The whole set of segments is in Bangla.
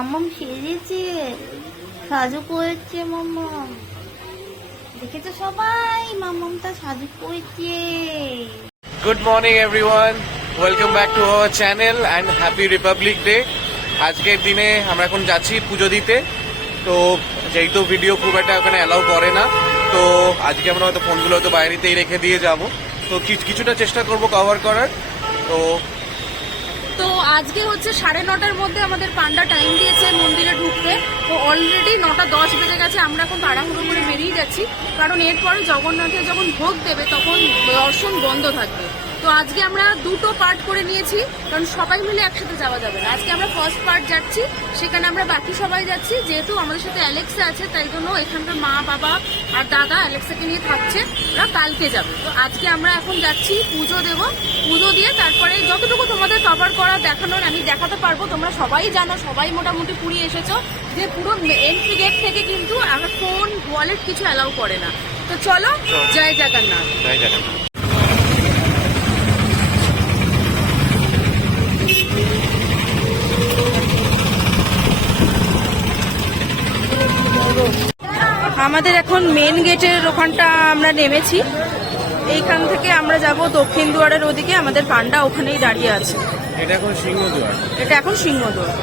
মাম্মাম সেজেছে, সাজু করেছে মাম্মাম। দেখেছো সবাই, মাম্মামটা সাজু করেছে। Good morning everyone, welcome back to our channel and happy Republic day. আজকের দিনে আমরা এখন যাচ্ছি পুজো দিতে। তো যেহেতু ভিডিও খুব একটা ওখানে অ্যালাউ করে না, তো আজকে আমরা হয়তো ফোনগুলো হয়তো বাইরেতেই রেখে দিয়ে যাব। তো কিছুটা চেষ্টা করব কভার করার। তো আজকে হচ্ছে 9:30-র মধ্যে আমাদের পান্ডা টাইম দিয়েছে মন্দিরে ঢুকতে। তো অলরেডি 9:10 বেজে গেছে। আমরা এখন তাড়াহুড়ো করে বেরিয়ে যাচ্ছি, কারণ এরপরে জগন্নাথের যখন ভোগ দেবে তখন দর্শন বন্ধ থাকবে। তো আজকে আমরা দুটো পার্ট করে নিয়েছি, কারণ সবাই মিলে একসাথে যাওয়া যাবে না। আজকে আমরা ফার্স্ট পার্ট যাচ্ছি, সেখানে আমরা বাকি সবাই যাচ্ছি। যেহেতু আমাদের সাথে অ্যালেক্সা আছে, তাই জন্য এখানকার মা বাবা আর দাদা অ্যালেক্সাকে নিয়ে থাকছে, ওরা কালকে যাবে। তো আজকে আমরা এখন যাচ্ছি, পুজো দেব। পুজো দিয়ে তারপরে যতটুকু তোমাদের কভার করা দেখানোর আমি দেখাতে পারবো। তোমরা সবাই জানো, সবাই মোটামুটি পুরী এসেছো, যে পুরো এন্ট্রি গেট থেকে কিন্তু আমার ফোন ওয়ালেট কিছু অ্যালাউ করে না। তো চলো, জয় জগন্নাথ। জয় জগন্নাথ। আমাদের এখন মেন গেটের ওখানটা আমরা নেমেছি। এইখান থেকে আমরা যাব দক্ষিণ দুয়ারের ওদিকে। আমাদের পান্ডা ওখানেই দাঁড়িয়ে আছে। এটা এখন সিংহদুয়ার। এটা এখন সিংহদুয়ার।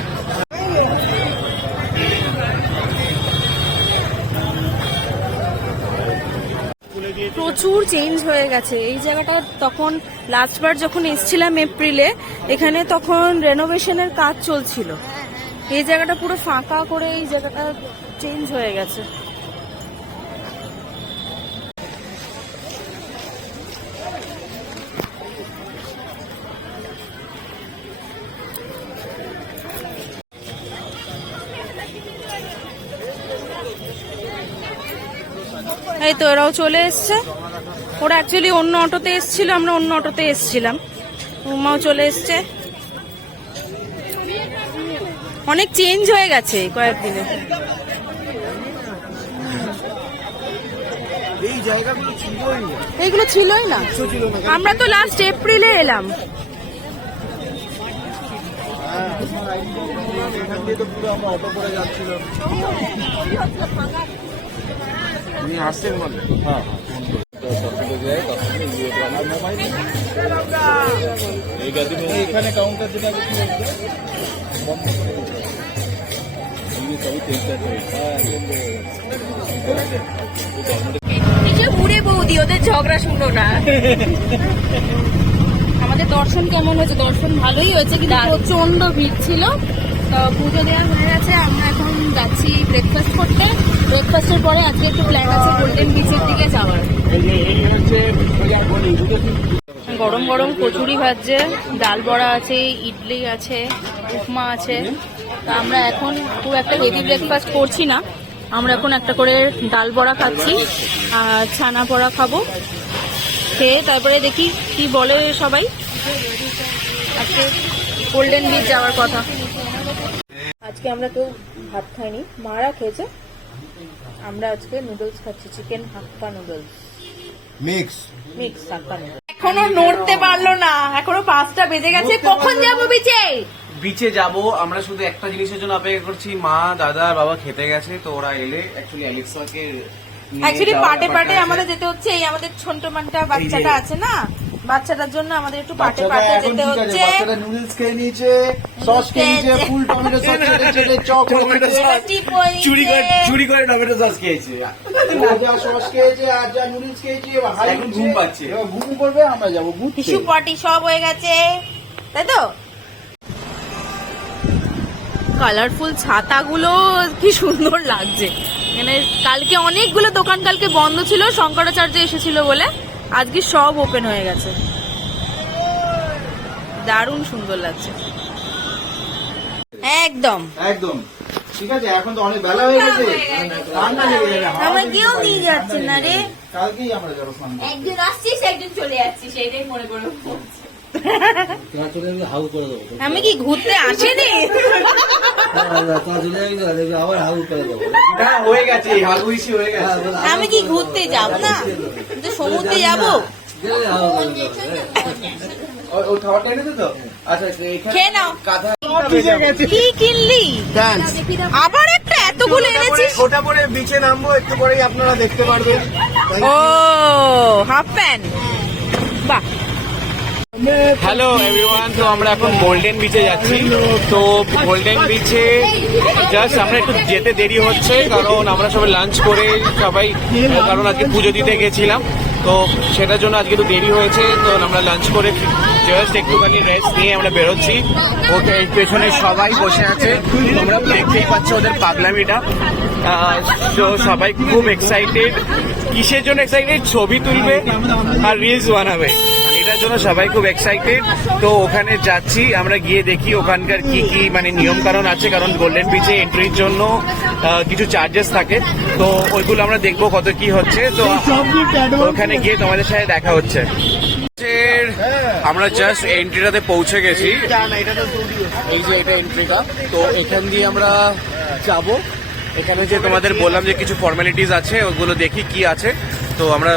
প্রচুর চেঞ্জ হয়ে গেছে এই জায়গাটা। তখন লাস্টবার যখন এসেছিলাম এপ্রিলে, এখানে তখন রেনোভেশনের কাজ চলছিল। এই জায়গাটা পুরো ফাঁকা করে এই জায়গাটা চেঞ্জ হয়ে গেছে। এই তো ওরাও চলে এসছে। ওরা অ্যাকচুয়ালি অন্য অটোতে এসছিল, আমরা অন্য অটোতে এসছিলাম। উমাও চলে এসছে। অনেক চেঞ্জ হয়ে গেছে কয়েকদিনে। এইগুলো ছিলই না, আমরা তো লাস্ট এপ্রিলে এলাম। আসছেন বলে এখানে কাউন্টার যেটা বুড়ে বৌদি, ওদের ঝগড়া শুনো না। আমাদের দর্শন কেমন হয়েছে? দর্শন ভালোই হয়েছে, কিন্তু প্রচন্ড ভিড় ছিল। তো পুজো দেওয়া হয়ে গেছে, আমরা এখন যাচ্ছি ব্রেকফাস্ট করতে। ব্রেকফাস্টের পরে আজকে একটু প্ল্যান আছে গোল্ডেন বিচের দিকে যাওয়ার। গরম গরম কচুরি ভাজছে, ডাল বড়া আছে, ইডলি আছে, উপমা আছে। তা আমরা এখন খুব একটা হেভি ব্রেকফাস্ট করছি না, আমরা এখন একটা করে ডাল বড়া খাচ্ছি আর ছানা বড়া খাবো। খেয়ে তারপরে দেখি কি বলে সবাই। আজকে গোল্ডেন বিচ যাওয়ার কথা। আজকে আমরা কেউ ভাত খাইনি, মারা খেয়েছে। আমরা আজকে নুডলস খাচ্ছি, চিকেন হাক্কা নুডলস মিক্স হাক্কা নুডলস। এখনো নড়তে পারলো না, এখনো 5টা বেজে গেছে। কখন যাবো বিচে? বিচে যাব আমরা, শুধু একটা জিনিসের জন্য অপেক্ষা করছি। মা দাদা বাবা খেতে গেছে, তো ওরা এলে অ্যাকচুয়ালি অ্যালেক্সাকে পাটে পাটে আমাদের যেতে হচ্ছে। এই আমাদের ছোট মানটা বাচ্চাটা আছে না, বাচ্চাটার জন্য আমাদের একটু পাটে পাটে যেতে হচ্ছে। বাচ্চাটা নুডলস খেয়ে নিয়েছে, সস খেয়ে নিয়েছে, ফুল টমেটো সস খেয়েছে, টমেটো সস চুরি করে টমেটো সস খেয়েছে, যা সস খেয়েছে আর যা নুডলস খেয়েছে। হাই ঘুম পাচ্ছে, ঘুম করবে। আমরা যাবো টিস্যু পটি সব হয়ে গেছে, তাই তো। কালারফুল ছাতাগুলো কি সুন্দর লাগছে। মানে কালকে অনেকগুলো দোকান কালকে বন্ধ ছিল, শঙ্করাচার্য এসেছিল বলে। আজকে সব ওপেন হয়ে গেছে, দারুণ সুন্দর লাগছে। একদম একদম ঠিক আছে। এখন তো অনেক বেলা হয়ে গেছে, ঠান্ডা লেগে যাবে। আমার কেউ নিয়ে যাচ্ছে না রে। কালকেই আমরা যাবো। একজন আসছিস, একজন চলে যাচ্ছিস, সেটাই মনে করে আমি কি ঘুরতে আসিনি? আমি কি ঘুরতে যাব না, সমুদ্রে যাবো। খাবারটা এনেছে তো? আচ্ছা, খেয়ে নাও। কি কিনলি? Dance। আবার একটা এতগুলো এনেছিস? ওটা পরে বিচে নামবো একটু পরেই আপনারা দেখতে পারবেন। ও হাফ প্যান্ট, বাহ। হ্যালো এভরিওয়ান, তো আমরা এখন গোল্ডেন বিচে যাচ্ছি। তো গোল্ডেন বিচে জাস্ট আমরা একটু যেতে দেরি হচ্ছে, কারণ আমরা সবাই লাঞ্চ করে সবাই, কারণ আজকে পুজো দিতে গেছিলাম, তো সেটার জন্য আজকে একটু দেরি হয়েছে। তো আমরা লাঞ্চ করে জাস্ট একটুখানি রেস্ট নিয়ে আমরা বেরোচ্ছি। ওকে, পেছনে সবাই বসে আছে, তোমরা দেখতেই পাচ্ছ ওদের পাগলামিটা। তো সবাই খুব এক্সাইটেড। কিসের জন্য এক্সাইটেড? ছবি তুলবে আর রিলস বানাবে, এটার জন্য সবাই খুব এক্সাইটেড। তো ওখানে যাচ্ছি, আমরা গিয়ে দেখি ওখানকার কি কি মানে নিয়ম কারণ আছে, কারণ গোল্ডেন বিচে এন্ট্রির জন্য কিছু চার্জেস থাকে, তো ওইগুলো আমরা দেখবো কত কি হচ্ছে। তো ওখানে গিয়ে তোমাদের সাথে দেখা হচ্ছে। আমরা জাস্ট এন্ট্রিটাতে পৌঁছে গেছি, এই যে এটা এন্ট্রিটা। তো এখান দিয়ে আমরা যাবো। এখানে যে তোমাদের বললাম যে কিছু ফর্মালিটিস আছে, ওগুলো দেখি কি আছে। তো আমরা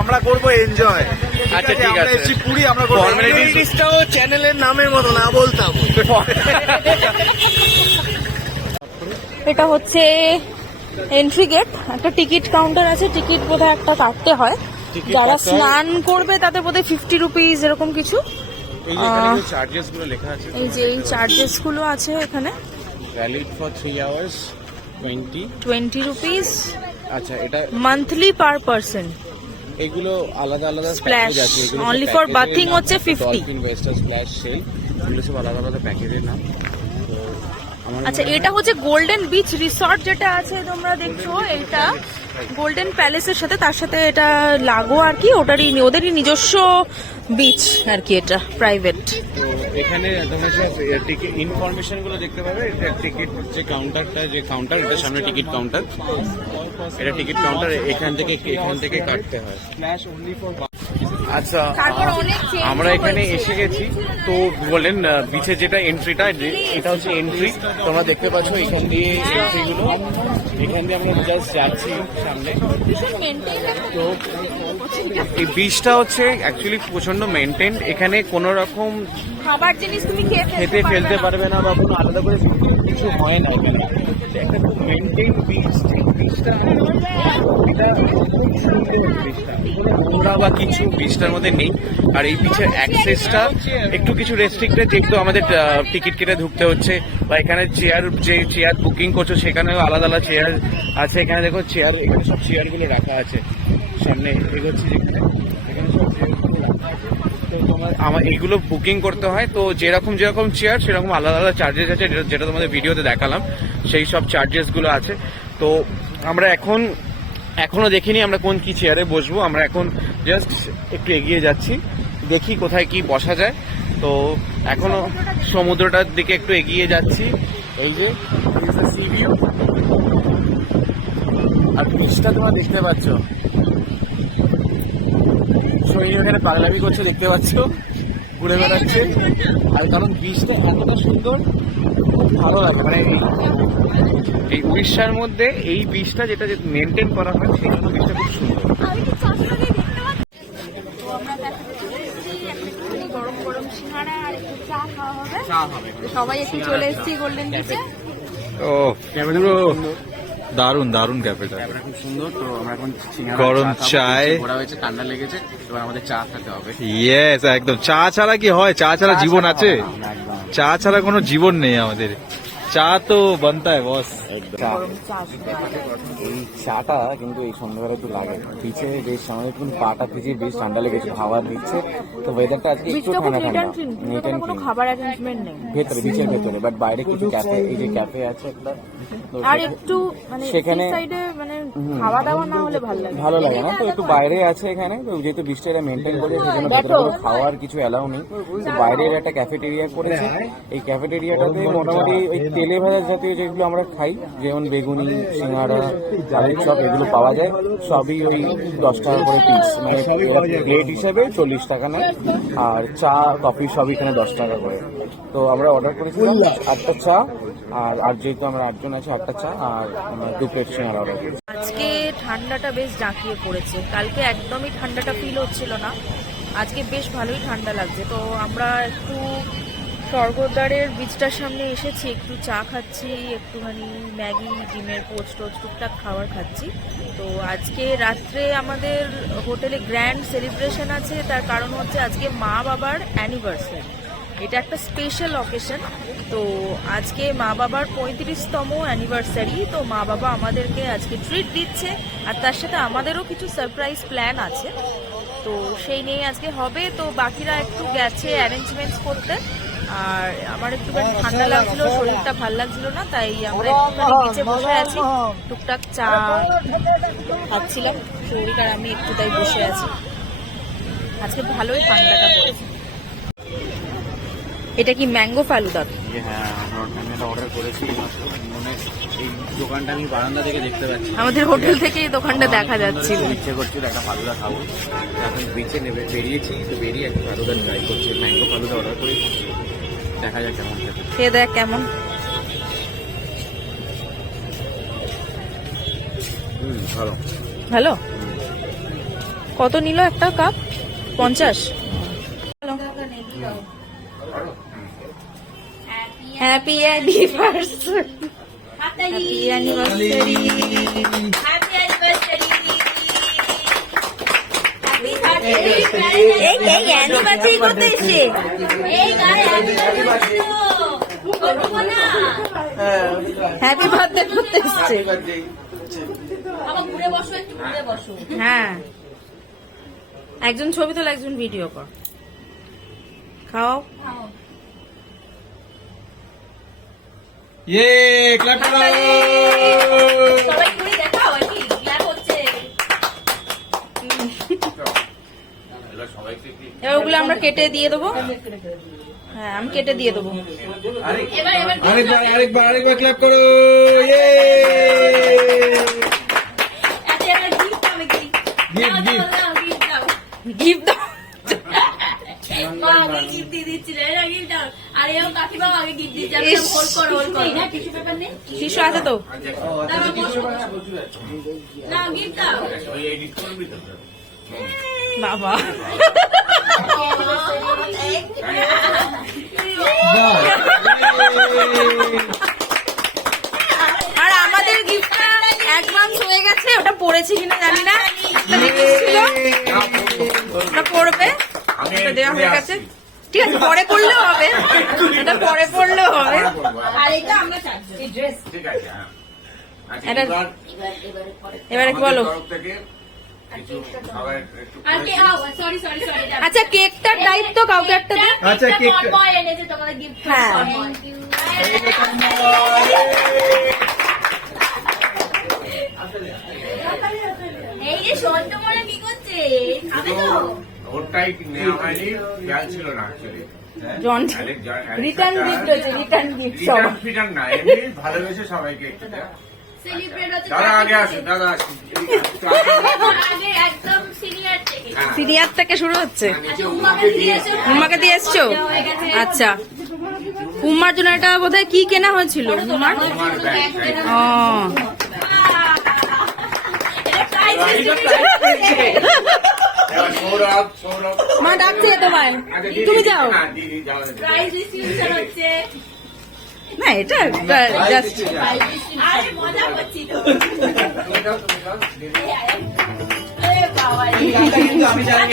আমরা করবো এনজয়। আচ্ছা ঠিক আছে, পুরী আমরা ফর্মালিটিসটাও চ্যানেলের নামের মতো না বলতাম। এটা হচ্ছে এন্ট্রি গেট, একটা টিকিট কাউন্টার আছে, টিকিট বোধহয় একটা কাটতে হয়। যারা স্নান করবে তাদের বোধহয় 50 রুপিস এরকম কিছু। এই যে এখানে চার্জেস গুলো লেখা আছে, এই যে এই চার্জেস গুলো আছে এখানে, ভ্যালিড ফর 3 আওয়ার্স 20 রুপিস। আচ্ছা, এটা মান্থলি পার পারসন। এগুলো আলাদা আলাদা Splash, প্যাকেজ আছে, এগুলো only সব for প্যাকেজের bathing নাম। হচ্ছে 50। ডলফিন ওয়েস্টার স্প্ল্যাশ সেল, এগুলো সব আলাদা আলাদা প্যাকেজের নাম। তো আমার আচ্ছা, এটা হচ্ছে গোল্ডেন বিচ রিসর্ট যেটা আছে তোমরা দেখছো, এটা গোল্ডেন প্যালেসের সাথে, তার সাথে এটা লাগো আর কি, ওদেরই নিজস্ব বিচ আর কি, এটা প্রাইভেট। তো এখানে তোমরা টিকিট ইনফরমেশন গুলো দেখতে পাবে। এটা টিকিট যে কাউন্টারটা, যে কাউন্টার, এটা সামনে টিকিট কাউন্টার, এটা টিকিট কাউন্টার, এখান থেকে কাটতে হয়। আচ্ছা, তারপর অনেক change আমরা এখানে এসে গেছি। তো বলেন বিচে যেটা এন্ট্রিটা, এটা হচ্ছে এন্ট্রি। তোমরা দেখতে পাচ্ছ এখান দিয়ে এন্ট্রিগুলো, এখান দিয়ে আমরা জাস্ট যাচ্ছি সামনে। তো এই বিচটা হচ্ছে অ্যাকচুয়ালি প্রচন্ড মেনটেন। এখানে কোনো রকম খাবার জিনিস তুমি খেতে ফেলতে পারবে না, বা কোনো আলাদা করে কিছু হয় না এখানে। একটা খুব মেনটেন বিচ। বিচটা এটা খুব সুন্দর, বিচটা কোনো নোংরা বা কিছু বিচটার মধ্যে নেই। আর এই বিচের অ্যাক্সেসটা একটু কিছু রেস্ট্রিক্টেড, যেহেতু আমাদের টিকিট কেটে ঢুকতে হচ্ছে। বা এখানে যে চেয়ার বুকিং করছো সেখানেও আলাদা আলাদা চেয়ার আছে। এখানে দেখো চেয়ার, এখানে সব চেয়ারগুলো রাখা আছে। সামনে এগোচ্ছি যেখানে, এখানে সব চেয়ারগুলো রাখা আছে। তো আমার এইগুলো বুকিং করতে হয়। তো যেরকম চেয়ার সেরকম আলাদা আলাদা চার্জেস আছে, যেটা তোমাদের ভিডিওতে দেখালাম, সেই সব চার্জেস গুলো আছে। তো আমরা এখনো দেখিনি আমরা কোন কি চেয়ারে বসবো। আমরা এখন জাস্ট একটু এগিয়ে যাচ্ছি, দেখি কোথায় কি বসা যায়। তো এখনো সমুদ্রটার দিকে একটু এগিয়ে যাচ্ছি। এই যে সি ভিউ, আর বিচটা তোমরা দেখতে পাচ্ছ। শরীর এখানে পাগলামি করছে, দেখতে পাচ্ছ, ঘুরে বেড়াচ্ছে। আর কারণ বিচটা এতটা সুন্দর, খুব ভালো লাগে। মানে এই উড়িষ্যার মধ্যে এই বিচটা যেটা মেনটেন করা হয়, সেই জন্য বিচটা খুব সুন্দর। গরম গরম সিঙ্গাড়া আর একটু চা খাওয়া হবে। চা হবে, সবাই একটু চলে এসেছি গোল্ডেন বিচে। ও দারুন দারুন ক্যাফেটা, খুব সুন্দর। তো আমরা এখন গরম চায়, ঘোরা হয়েছে, ঠান্ডা লেগেছে, এবার আমাদের চা খেতে হবে। ইয়েস একদম। চা ছাড়া কি হয়? চা ছাড়া জীবন আছে? একদম। চা ছাড়া কোনো জীবন নেই আমাদের। চা তো বানতা হয় বস। এই চাটা কিন্তু এই সন্ধ্যাবেলা একটু লাগে। বিচে বেশ সামনে কিন্তু পাটা ভিজে বেশ ঠান্ডা লেগেছে, হাওয়া দিচ্ছে। তো ওয়েদারটা আজকে একটু ঠান্ডা ঠান্ডা, নিট অ্যান্ড ক্লিন। খাবার অ্যারেঞ্জমেন্ট নেই ভেতরে, বিচের ভেতরে, বাট বাইরে কিছু ক্যাফে, এই যে ক্যাফে আছে একটা, তো আর একটু মানে সেখানে সাইডে মানে খাওয়া দাওয়া না হলে ভালো লাগে। ভালো লাগে না। তো একটু বাইরে আছে এখানে, তো যেহেতু বৃষ্টি এটা মেনটেন করে, সেজন্য ভেতরে কোনো খাওয়ার কিছু অ্যালাউ নেই। তো বাইরের একটা ক্যাফেটেরিয়া করেছে। এই ক্যাফেটেরিয়াটাতে মোটামুটি ওই তেলে ভাজা জাতীয় যেগুলো আমরা খাই, যেমন বেগুনি, সিঙ্গাড়া, আলুর চপ, এগুলো পাওয়া যায়। সবই ওই 10 টাকা করে পিস, মানে প্লেট হিসেবে 40 টাকা নেয়। আর চা কফি সব এখানে 10 টাকা করে। তো আমরা অর্ডার করেছিলাম 8টা চা, আর যেহেতু আমরা 8 জন আছি, 8টা চা আর 2 প্লেট সিঙ্গাড়া অর্ডার করেছি। আজকে ঠান্ডাটা বেশ জাঁকিয়ে পড়েছে, কালকে একদমই ঠান্ডাটা ফিল হচ্ছিল না, আজকে বেশ ভালোই ঠান্ডা লাগছে। তো আমরা একটু স্বর্গদ্বারের বীজটার সামনে এসেছি, একটু চা খাচ্ছি, একটুখানি ম্যাগি, ডিমের পোস্ট টোস্ট টুকটাক খাবার খাচ্ছি। তো আজকে রাত্রে আমাদের হোটেলে গ্র্যান্ড সেলিব্রেশন আছে, তার কারণ হচ্ছে আজকে মা বাবার অ্যানিভার্সারি। এটা একটা স্পেশাল অকেশন। তো আজকে মা বাবার 35তম অ্যানিভার্সারি। তো মা বাবা আমাদেরকে আজকে ট্রিট দিচ্ছে, আর তার সাথে আমাদেরও কিছু সারপ্রাইজ প্ল্যান আছে। তো সেই নিয়ে আজকে হবে। তো বাকিরা একটু গেছে অ্যারেঞ্জমেন্টস করতে, আর আমার একটুখানি ঠান্ডা লাগছিল, শরীরটা ভাল লাগছিল না, তাই আমরা একটুখানি নিচে বসে আছি, টুকটাক চা খাচ্ছিলাম। শরীর আর আমি একটু তাই বসে আছি। আজকে ভালোই ঠান্ডাটা পড়েছে। এটা কি ম্যাঙ্গো ফালুদা? হ্যাঁ, আমি এটা অর্ডার করেছি মাত্র। মনে এই দোকানটা আমি বারান্দা থেকে দেখতে পাচ্ছি। আমাদের হোটেল থেকে এই দোকানটা দেখা যাচ্ছিল। ইচ্ছে করছিল একটা ফালুদা খাবো, এখন বেঁচে নেবে বেরিয়েছি, তো বেরিয়ে একটা ফালুদা ট্রাই করছি। ম্যাঙ্গো ফালুদা অর্ডার করি, দেখা যাক কেমন খেতে। খেয়ে দেখ কেমন। ভালো ভালো। কত নিল একটা cup? 50। Happy anniversary. Happy anniversary. এই অ্যানিভার্সারি করতে এসে হ্যাপি বার্থডে করতে এসছে। হ্যাঁ, একজন ছবি তোলা, একজন ভিডিও কর। খাও। ইয়ে ক্ল্যাপ করো। এবার ওগুলো আমরা কেটে দিয়ে দেবো। হ্যাঁ, আমি কেটে দিয়ে দেবো। আরেকবার ক্ল্যাপ করো। ইয়ে গিফট দাও। টিস্যু আছে তো? বাবা আর আমাদের গিফটটা অ্যাডভান্স হয়ে গেছে, ওটা পড়েছে কিনা জানি না। ওটা পড়বে, ওটা দেওয়া হয়ে গেছে। ঠিক আছে, পরে পড়লেও হবে, এটা পরে পড়লেও হবে। এবারে কি বলো? আচ্ছা, কেকটার দায়িত্ব কাউকে একটা দিন। আচ্ছা, কেক। হ্যাঁ, এই যে সন্তমরা কি করছে? খাবে তো? ওটাই নেওয়া হয়নি, খেয়াল ছিল না অ্যাকচুয়ালি। জন রিটার্ন গিফট হচ্ছে, রিটার্ন গিফট সব। রিটার্ন না, এমনি ভালোবেসে সবাইকে একটু দেওয়া। সেলিব্রেট হচ্ছে দাদা আগে আসে, দাদা আসে। আগে একদম সিনিয়র থেকে। সিনিয়র থেকে শুরু হচ্ছে। আচ্ছা, উম্মাকে দিয়েছো? উম্মাকে দিয়ে এসছো? আচ্ছা, উম্মার জন্য এটা বোধহয় কি কেনা হয়েছিল? উম্মার তোমার ব্যাগ ও, সৌরভ, সৌরভ। মা ডাকছে তোমায়, তুমি যাও। না, দিদি যাওয়া যাবে। প্রাইজ ডিস্ট্রিবিউশন হচ্ছে। না, এটা জাস্ট আরে মজা করছি তো। তুমি যাও, দিদি। আরে বাবা রে। কিন্তু আমি জানি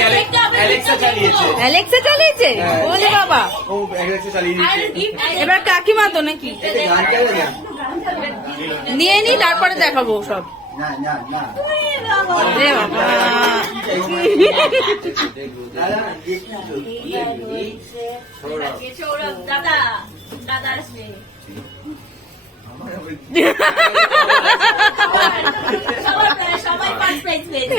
অ্যালেক্সা চালিয়েছে। অ্যালেক্সা চালিয়েছে? ওলে বাবা, ও অ্যালেক্সা চালিয়ে আর দিয়েছে। গিফট এবার কাকিমা তো নাকি? গান চালাবে না? নিয়ে নি, তারপরে দেখাবো সব। না না না। রে বাবা, সৌরভ দাদা, দাদা আসবে। সবাই ফার্স্ট প্রাইজ পেয়েছে।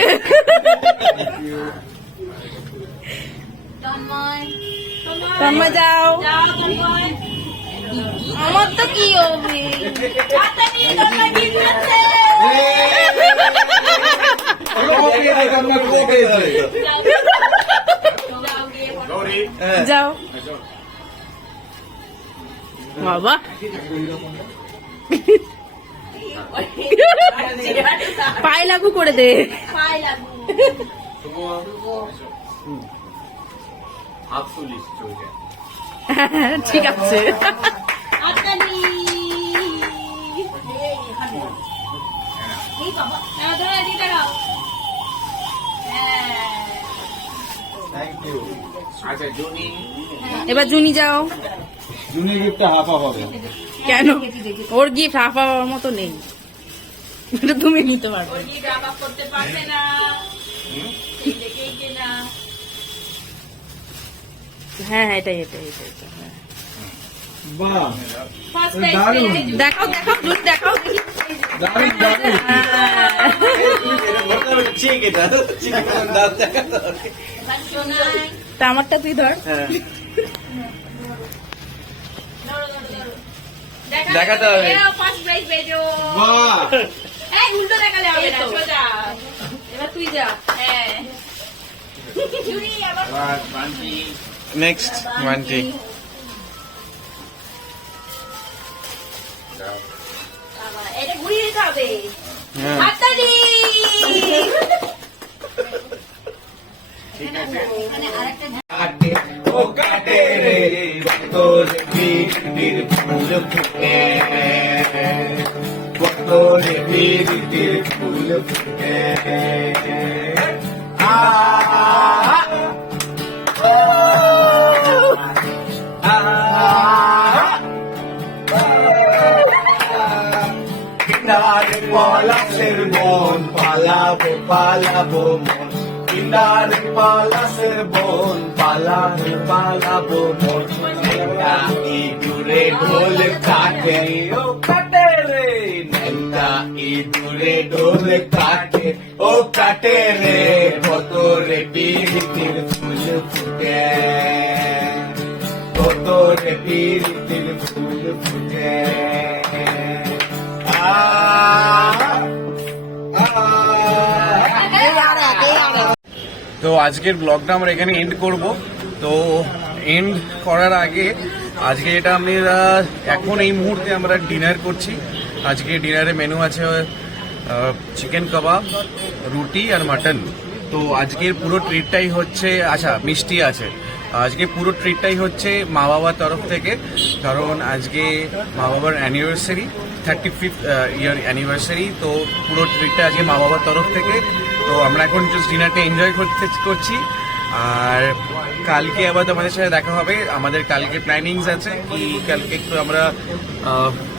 তন্ময়, তোমরা যাও। যাও তন্ময়। আমার তো কি হবে? হাতে নিয়ে তন্ময় গিফট আছে। যাও গিয়ে ফটো। গৌরী, যাও বাবা। পায়ে লাগু করে দে। পায়ে লাগু। শুভ হাফ তুলিস চলছে। ঠিক আছে। হাততালি। এই বাবা, ধরো এদিকে দাঁড়াও। হ্যাঁ। Thank you. এবার জুনি যাও। জুনি গিফটটা হাফ হাফ হবে। কেন? ওর গিফট হাফ হওয়ার মতো নেই, এটা তুমি নিতে পারবে। ওই কি ড্রামা করতে পারবে না। এই দেখেই কেনা। হ্যাঁ এটাই এটাই এটাই, হ্যাঁ। বাহ, First prize দারুণ। পেয়ে গেছি। দেখাও দেখাও জুনি দেখাও দেখি। দারুণ দারুণ। এবার শোনাই। তা আমারটা তুই ধর। ধরো, ধরো, ধরো। দেখাতে হবে। এরাও first prize পেয়েছো। বাহ, এই, উল্টো দেখালে হবে না, সোজা। এবার তুই যা। হ্যাঁ। জুনি, আবার নেক্সট ওয়ান্টি। বাবা, এটা ঘুরিয়ে দিতে হবে। হ্যাঁ। হাততালি। এখানে আরেকটা ও কাটে রে কত রে বীর ফুল ফুটে, কত রে বীর ফুল ফুটে। কিনারে পলাশের বন পালাবো পালাবো মন, কিনারে পলাশের বন পালাবো পালাবো মন। নেতা ইঁদুরে ঢোল কাটে, ও কাটে রে নেতা ইঁদুরে ঢোল কাটে, ও কাটে রে কত রে বীর ফুল ফুটে, কত রে বীর ফুল ফুটে। তো আজকের ব্লগটা আমরা এখানে এন্ড করব। তো এন্ড করার আগে আজকে যেটা আমরা এখন এই মুহূর্তে আমরা ডিনার করছি। আজকে ডিনারে মেনু আছে চিকেন কাবাব, রুটি আর মাটন। তো আজকের পুরো ট্রিটটাই হচ্ছে, আচ্ছা মিষ্টি আছে। আজকে পুরো ট্রিটটাই হচ্ছে মা বাবার তরফ থেকে, কারণ আজকে মা বাবার অ্যানিভার্সারি, 35th ইয়ার অ্যানিভার্সারি। তো পুরো ট্রিটটা আজকে মা বাবার তরফ থেকে। তো আমরা এখন জাস্ট ডিনারটা এনজয় করছি। আর কালকে আবার তোমাদের সাথে দেখা হবে। আমাদের কালকে প্ল্যানিংস আছে কি, কালকে একটু আমরা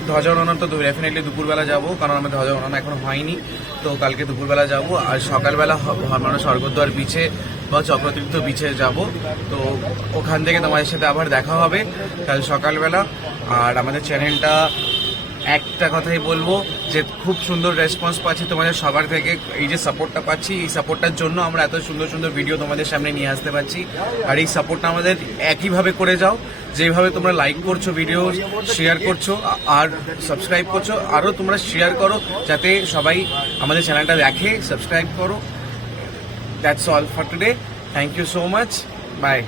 ধ্বজা উড়ানো, তো ডেফিনেটলি দুপুরবেলা যাব, কারণ আমাদের ধ্বজা উড়ানো এখনো হয়নি। তো কালকে দুপুরবেলা যাব, আর সকালবেলা আমরা স্বর্গদ্বার বিচে বা চক্রতীর্থ বিচে যাব। তো ওখান থেকে তোমাদের সাথে আবার দেখা হবে কাল সকালবেলা। আর আমাদের চ্যানেলটা একটা কথাই বলবো যে খুব সুন্দর রেসপন্স পাচ্ছি তোমাদের সবার থেকে। এই যে সাপোর্টটা পাচ্ছি, এই সাপোর্টটার জন্য আমরা এত সুন্দর সুন্দর ভিডিও তোমাদের সামনে নিয়ে আসতে পারছি। আর এই সাপোর্টটা আমাদের একইভাবে করে যাও, যেভাবে তোমরা লাইক করছো, ভিডিও শেয়ার করছো আর সাবস্ক্রাইব করছো, আরও তোমরা শেয়ার করো যাতে সবাই আমাদের চ্যানেলটা দেখে, সাবস্ক্রাইব করো। That's all for today. Thank you so much. By.